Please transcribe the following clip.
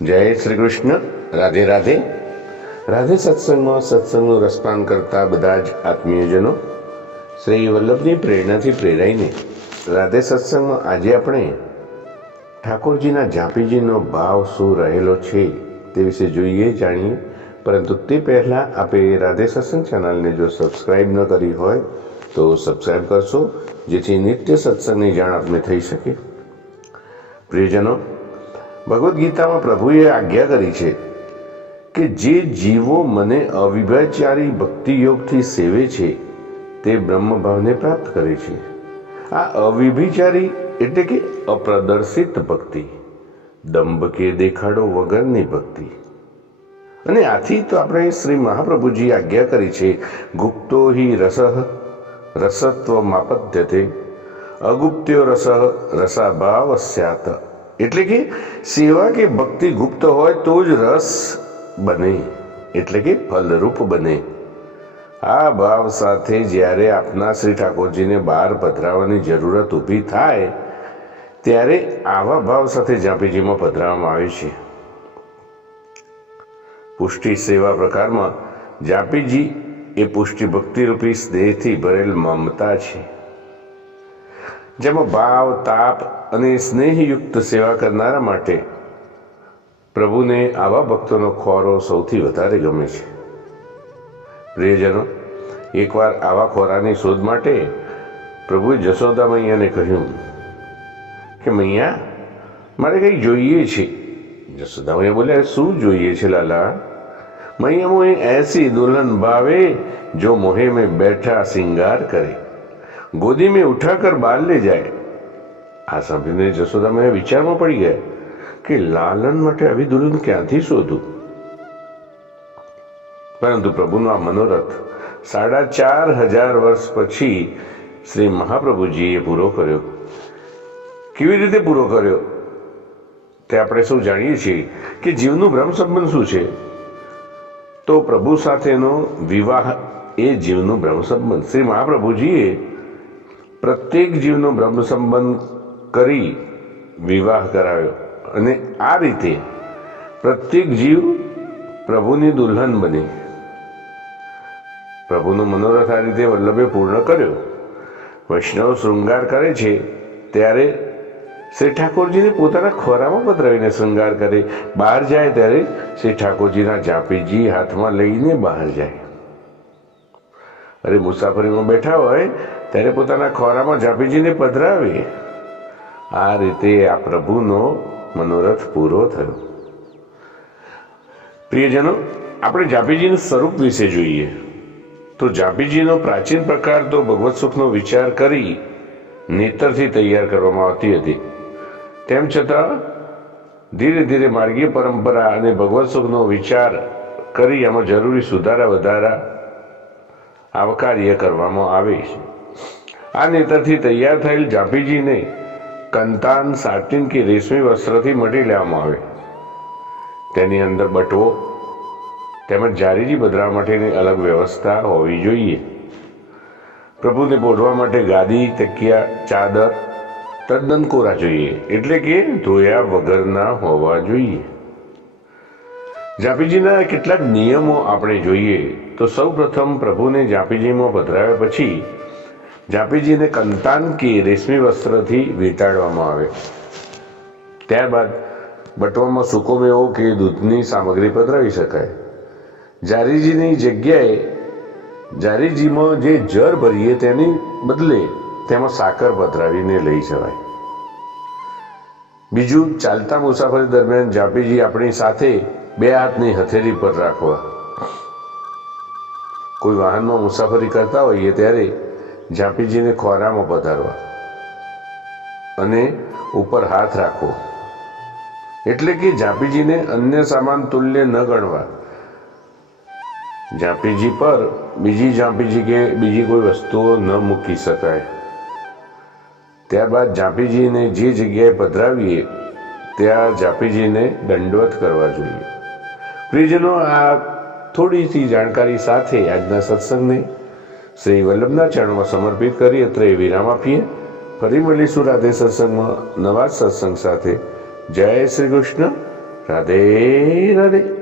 જય શ્રી કૃષ્ણ. રાધે રાધે. રાધે સત્સંગમાં સત્સંગનું રસપાન કરતા બધા જ આત્મીયજનો શ્રી વલ્લભની પ્રેરણાથી પ્રેરાઈને રાધે સત્સંગમાં આજે આપણે ઠાકોરજીના જાપીજીનો ભાવ શું રહેલો છે તે વિશે જોઈએ, જાણીએ. પરંતુ તે પહેલાં આપે રાધે સત્સંગ ચેનલને જો સબસ્ક્રાઈબ ન કરી હોય તો સબસ્ક્રાઈબ કરશો, જેથી નિત્ય સત્સંગની જાણ આપને થઈ શકે. પ્રિયજનો, ભગવદ્ ગીતામાં પ્રભુએ આજ્ઞા કરી છે કે જે જીવો મને અવિભાચારી ભક્તિ યોગથી સેવે છે તે બ્રહ્મભાવને પ્રાપ્ત કરે છે. આ અવિભિચારી એટલે કે અપ્રદર્શિત ભક્તિ, દંભ કે દેખાડો વગરની ભક્તિ. અને આથી તો આપણે શ્રી મહાપ્રભુજી આજ્ઞા કરી છે, ગુપ્તો હિ રસઃ રસત્વ માપદ્યતે અગુપ્ત્યો રસઃ રસાભાવ સ્યાત. એટલે કે સેવા કે ભક્તિ ગુપ્ત હોય તો જ રસ બને, એટલે કે ફલરૂપ બને. આ ભાવ સાથે જ્યારે આપના શ્રી ઠાકોરજીને બહાર પધરાવવાની જરૂરત ઊભી થાય ત્યારે આવા ભાવ સાથે જાપીજીમાં પધરાવવામાં આવે છે. પુષ્ટિ સેવા પ્રકારમાં જાપીજી એ પુષ્ટિ ભક્તિરૂપી સ્નેહથી ભરેલ મમતા છે, જેમાં ભાવ, તાપ અને સ્નેહયુક્ત સેવા કરનારા માટે પ્રભુને આવા ભક્તોનો ખોરો સૌથી વધારે ગમે છે. પ્રિયજનો, એકવાર આવા ખોરાની શોધ માટે પ્રભુએ જશોદા મૈયાને કહ્યું કે મૈયા, મારે કંઈ જોઈએ છે. જશોદા મૈયા બોલ્યા, શું જોઈએ છે લાલા? મૈયા મોએ ऐसी दुल्हन भावे जो मोहे में बैठा सिंगार करे, गोदी में उठाकर बाल ले जाए. આ સાંભળીને જશોદા મૈયા વિચારમાં પડી ગયા કે લાલન માટે આવી દુલ્હન ક્યાંથી શોધું. પરંતુ પ્રભુનો આ મનોરથ 4500 વર્ષ પછી શ્રી મહાપ્રભુજીએ પૂરો કર્યો. કેવી રીતે પૂરો કર્યો તે આપણે સૌ જાણીએ છીએ કે જીવનું બ્રહ્મ સંબંધ શું છે? તો પ્રભુ સાથેનો વિવાહ એ જીવનું બ્રહ્મ સંબંધ. શ્રી મહાપ્રભુજીએ પ્રત્યેક જીવનો બ્રહ્મ સંબંધ કરી વિવાહ કરાવ્યો અને આ રીતે પ્રત્યેક જીવ પ્રભુની દુલ્હન બની. પ્રભુનો મનોરથ આ રીતે વલ્લભે પૂર્ણ કર્યો. વૈષ્ણવ શૃંગાર કરે છે ત્યારે શ્રી ઠાકોરજીને પોતાના ખોરામાં પધરાવીને શૃંગાર કરે. બહાર જાય ત્યારે શ્રી ઠાકોરજીના જાપીજી હાથમાં લઈને બહાર જાય. અરે મુસાફરીમાં બેઠા હોય ત્યારે પોતાના ખોરામાં જાપીજીને પધરાવે. આ રીતે આ પ્રભુનો મનોરથ પૂરો થયો. પ્રિયજનો, આપણે જાપીજીનું સ્વરૂપ વિશે જોઈએ તો જાપીજીનો પ્રાચીન પ્રકાર તો ભગવત સુખનો વિચાર કરી નેતરથી તૈયાર કરવામાં આવતી હતી. તેમ છતાં ધીરે ધીરે માર્ગીય પરંપરા અને ભગવત સુખનો વિચાર કરી એમાં જરૂરી સુધારા વધારા આવકાર્ય કરવામાં આવે છે. આ નેતરથી તૈયાર થયેલ જાપીજીને કંતાન, સાટિન કે રેશમી વસ્ત્રથી મઢી લેવામાં આવે. તેની અંદર બટવો તેમજ જારીજી બદરાવા માટેની અલગ વ્યવસ્થા હોવી જોઈએ. પ્રભુને બોઢવા માટે ગાદી, તકિયા, ચાદર તદ્દન કોરા જોઈએ, એટલે કે ધોયા વગરના હોવા જોઈએ. જાપીજીના કેટલાક નિયમો આપણે જોઈએ તો સૌ પ્રથમ પ્રભુને જાપીજીમાં પધરાવ્યા પછી જાપીજીને કંતાન કે રેશમી વસ્ત્રથી વીંટાળવામાં આવે. ત્યારબાદ બટવામાં સૂકો મેવો કે દૂધની સામગ્રી પધરાવી શકાય. જારીજીની જગ્યાએ જારીજીમાં જે જર ભરીએ તેની બદલે તેમાં સાકર પધરાવીને લઈ જવાય. બીજું, ચાલતા મુસાફરી દરમિયાન જાપીજી આપણી સાથે 2 હાથની હથેળી પર રાખવા. કોઈ વાહનમાં મુસાફરી કરતા હોઈએ ત્યારે જાપીજીને ખોરામાં પધારવા અને ઉપર હાથ રાખવો, એટલે કે જાપીજીને અન્ય સામાન તુલ્ય ન ગણવા. જાપીજી પર બીજી જાપીજી કે બીજી કોઈ વસ્તુઓ ન મૂકી શકાય. ત્યારબાદ જાપીજીને જે જગ્યાએ પધરાવીએ ત્યાં જાપીજીને દંડવત કરવા જોઈએ. પ્રિયજનો, આ થોડીથી જાણકારી સાથે આજના સત્સંગને શ્રી વલ્લભના ચરણમાં સમર્પિત કરી અત્રે વિરામ આપીએ. ફરી મળીશું રાધે સત્સંગમાં નવા સત્સંગ સાથે. જય શ્રી કૃષ્ણ. રાધે રાધે.